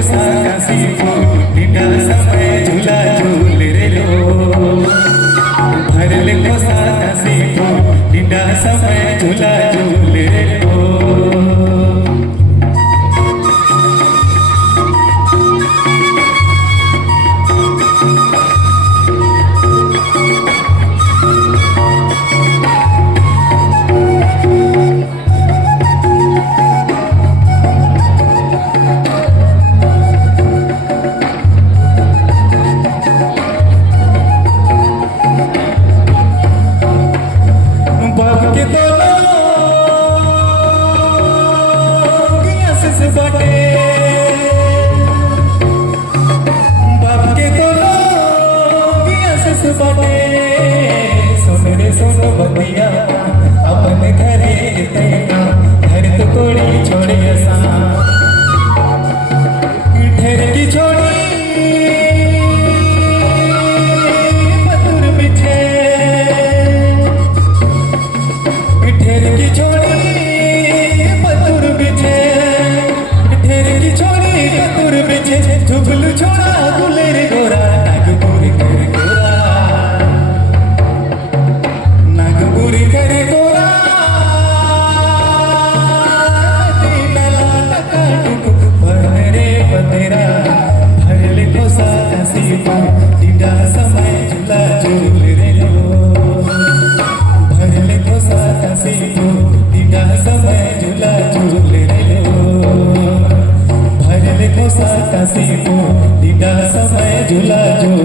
कोसा कासी को टीडा समय झूला झूल रे लो भरले कोसा कासी को टीडा समय झूला झूल रे लो बतिया अपन घरे तेरा घर तो कोड़ी छोड़े असा ठहर की छोड़ी पतुर बिछे ठहर की छोड़ी पतुर बिछे ठहर की छोड़ी पतुर बिछे झुगलू छोड़ा गुलेर गोरा नागपुर कर गोरा पूरी करे गोरा भरे बतेरा भरले कोसा कासी को टीडा समय झूला झूल रे लो भरले कोसा कासी को टीडा समय झूला झूल रे लो भरले कोसा कासी को टीडा समय झूला झूल